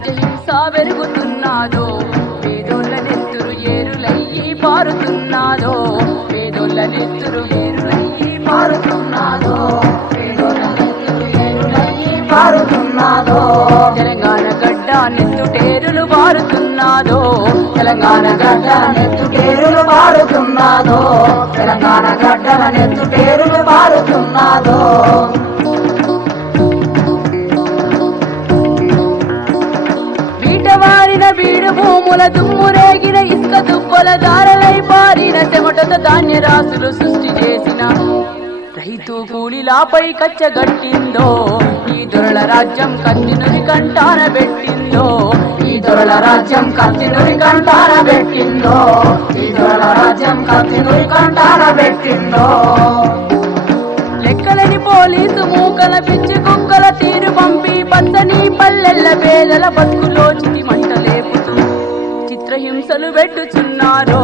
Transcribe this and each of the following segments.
రాజ్యహింస పెరుగుతున్నాదో పేదోళ్ళ నెత్తురు ఏరులయ్యి పారుతున్నాదో? పేదోళ్ళ నెత్తురు ఏరులయ్యి పారుతున్నాదో? పేదోళ్ళ నెత్తురు ఏరులయ్యి పారుతున్నాదో? తెలంగాణ గడ్డ నెత్తుటేరులు పారుతున్నాదో? తెలంగాణ గడ్డ నెత్తుటేరులు పారుతున్నాదో? తెలంగాణ గడ్డల నెత్తుటేరులు పారుతున్నాదో? వీడు భూముల దుమ్మురేగిన ఇసుక దుబ్బల దారలై పారిన చెమటత ధాన్య రాసులు సృష్టి చేసిన. రైతు కూలిలాపై కచ్చగట్టిందో ఈ దొరల రాజ్యం కత్తినురి కంటాన పెట్టిందో ఈ దొరల రాజ్యం కత్తినురి కంటాన పెట్టిందో ఈ దొరల రాజ్యం కత్తినురి కంటాన పెట్టిందో. లెక్కలని పోలీసు మూకల పిచ్చి కుక్కల తీరు పంపి పచ్చని పల్లెల్ల పేదల బతుకు చిత్రహింసలు పెట్టుచున్నారో?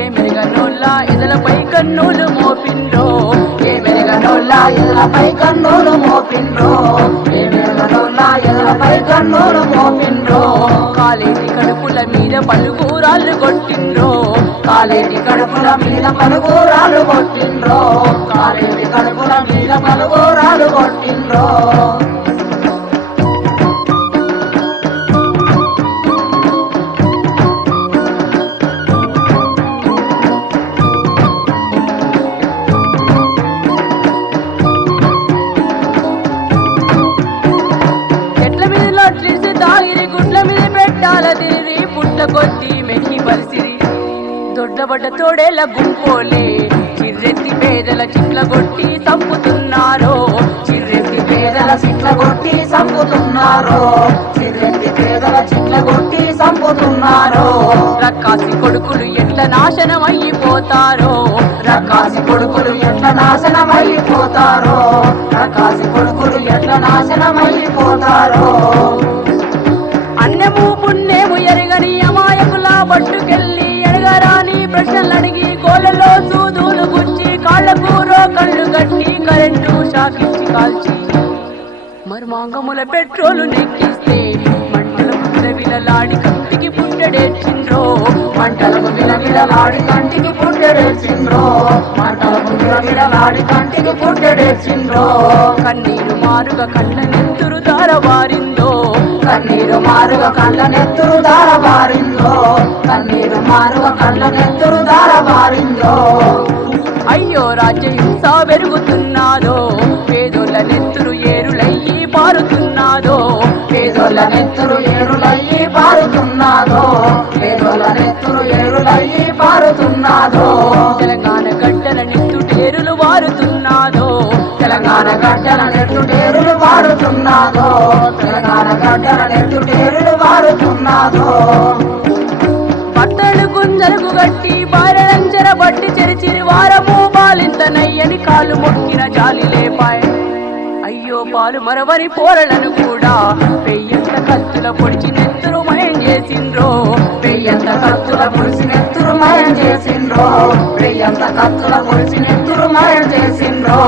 ఏ మెరుగనోళ్ళ ఇదలపై కన్నులు మోపిండ్రో? ఏ మెరుగనోళ్ళ ఇదలపై కన్నులు మోపిండ్రో? ఏ మెరుగనోళ్ళ ఇదలపై కన్నులు మోపిండ్రో? కాలేజీ కడుపుల మీద పలుకూరాళ్ళు కొట్టిండ్రో? కాలేజీ కడుపుల మీద పలుకూరాళ్ళు కొట్టిండ్రో? కాలేజీ కడుపుల మీద పలుకూరాళ్ళు కొట్టిండ్రో? పుట్ల కొద్ది దొడ్డబడ్డ తోడేల గుంపోలే చిర్రెత్తి పేదల చిట్ల కొట్టి చంపుతున్నారో. చిర్రెత్తి పేదల చిట్ల కొట్టి చంపుతున్నారో. చిర్రెత్తి పేదల చిట్ల కొట్టి చంపుతున్నారో. రక్కాసి కొడుకులు ఎట్ల నాశనం అయిపోతారో రక్కాసి కొడుకులు ఎట్ల నాశనం అయిపోతారో రక్కాసి కొడుకులు ఎట్ల నాశనం అయిపోతారో పట్టి కరెంటు షాకిచ్చి కాల్చి మర్మాంగముల పెట్రోలు నెక్కిస్తే మంటలకు విలవిలలాడి కంటికి పుట్టడేచిండ్రో మంటలకు విలవిలలాడి కంటికి పుట్టడేర్చిండ్రో మంటలకు విలవిలలాడి కంటికి పుట్టడేచిండ్రో కన్నీరు మారుగా కళ్ళ నెత్తురు దారవారిందో కన్నీరు మారుగా కళ్ళ నెత్తురు దారవారిందో కన్నీరు మారుగా కళ్ళ నెత్తురు దారవారిందో అయ్యో రాజ్యం హింస పెరుగుతున్నాదో పేదోళ్ళ నెత్తురు ఏరులయ్యి పారుతున్నాదో? పేదోళ్ళ నెత్తురు ఏరులయ్యి పారుతున్నాదో? పేదోళ్ళ నెత్తురు ఏరులయ్యి పారుతున్నాదో? తెలంగాణ గడ్డల నెత్తుటేరులు వారుతున్నాదో? తెలంగాణ గడ్డల నెత్తుటేరులు వారుతున్నాదో? తెలంగాణ గడ్డల నెత్తుటేరులు వారుతున్నాదో? బట్టలు గుంజలకు గట్టి బారెలంచెర బట్టి చెరిచిరి వారము కాలు మొక్కిన జాలి లేపాయ్. అయ్యో పాలు మరవని పోరలను కూడా పెయ్యంత కత్తుల పొడిచి నెత్తురు మయం చేసిండ్రో. పెయ్యంత కత్తుల పొడిచి నెత్తురు మయం చేసిండ్రో. పెయ్యంత కత్తుల పొడిచి నెత్తురు మయం చేసిండ్రో.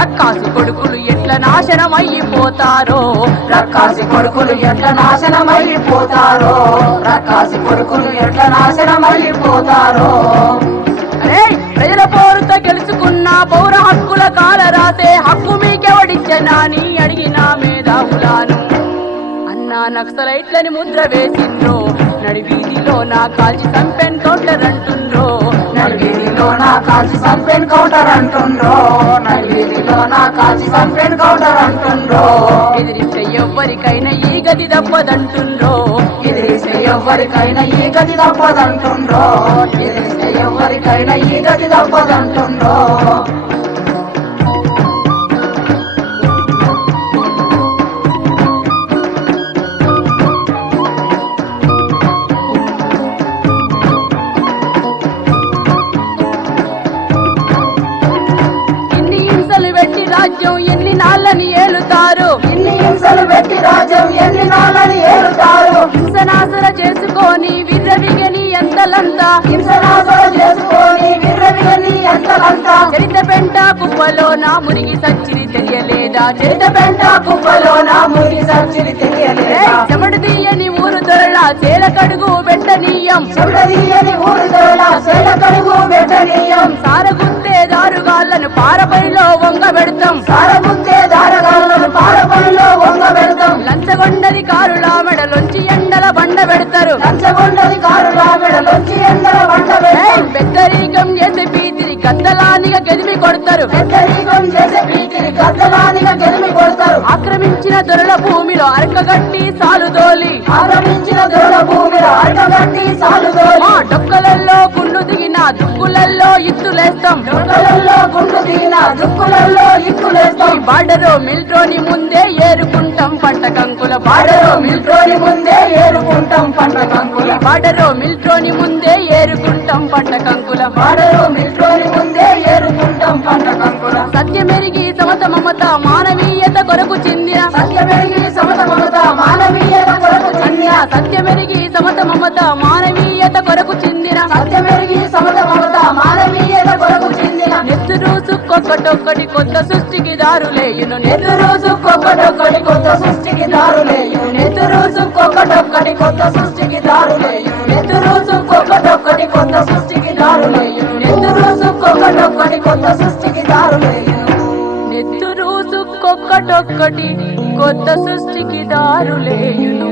రక్కాసు కొడుకులు ఎట్ల నాశనం అయిపోతారో రక్కాసి కొడుకులు ఎట్ల నాశనం అయిపోతారో రక్కాసి కొడుకులు ఎట్ల నాశనం అయిపోతారో మేధావులాను అన్నా నక్సలైట్లని ముద్ర వేసిండ్రో నడివీధిలో నా కాల్చి సంపెన్ కౌంటర్ అంటుండ్రో నడివీధిలో నా కాల్చి సంపెన్ కౌంటర్ అంటుండ్రో నడివీధిలో నా కాల్చి సంపెన్ కౌంటర్ అంటుండ్రో. ఎదిరిస్తే ఎవ్వరికైనా ఈ గది తప్పదంటుండ్రో. ఎదిరిస్తే ఎవ్వరికైనా ఈ గది తప్పదంటుండ్రో. ఎదిరిస్తే ఎవ్వరికైనా ఈ గది తప్పదంటుండ్రో. రాజ్యం ఎన్ని నాళ్ళని ఏలుతారు? ఇన్ని హింసలు పెట్టి రాజ్యం ఎన్ని నాళ్ళని ఏలుతారు? హింసనాసర చేసుకొని విర్రవిగని ఎంతలంతా హింసనాశన చేసుకొని విర్రవిగని ఎంతలంతా చరిత పెంట కుప్పలో నా మురిగి సచ్చిరి తెలియలేదా? చరిత పెంట కుప్పలో నా మురి సచ్చిరి తెలియలేదా? చెమడు తీయని కడుగు పెట్టనీయం చెవిటదీయని ఊరు బండ పెడతారు. పెద్దరీకం చేసి పీతిరి గద్దలానిగా గెలిమి కొడతారు. ఆక్రమించిన దొరల భూమిలో అరకగట్టి సాలుదోలి ఆక్రమించిన దొరల భూమిలో అడ్డగట్టి సాలుదోలి మా డొక్కలల్లో గుండు దిగిన దుక్కులల్లో ఇత్తులేస్తాం దొంగలల్లో గుండు తీన దుక్కులలో ఇక్కులేస్తాం ఈ బార్డరు మిల్ట్రోని ముందే ఏరుకుంటాం వాడరో మిల్ట్రోని ముందే ఏరుకుంటాం పంట కంకుల వాడరో మిల్ట్రోని ముందే ఏరుకుంటాం పంట కంకుల. సత్యమెరిగి సమత మమత మానవీయత కొరకు చెందిన. సత్యమెరిగి సమత మమత మానవీయత కొరకు చెందిన. సత్యమెరిగి సమత మమత మానవీయత కొరకు చెందిన. సత్యమెరిగి సమత మమత మానవీయత కొరకు చెందిన. నెత్తురు సుక్కొక్కటొక్కటి కొత్త సృష్టికి దారులేయును. నెత్తు రోజు కొక్కటొక్కటి కొత్త సృష్టికి దారులేయును. నెత్తు రోజు కొత్త సృష్టికి దారులే కొత్త సృష్టికి దారులేయు నెత్తు రోజు కొక్కటొక్కటి కొత్త సృష్టికి దారులేయు నెత్తురు సుక్కొక్కటొక్కటి కొత్త సృష్టికి దారులేయును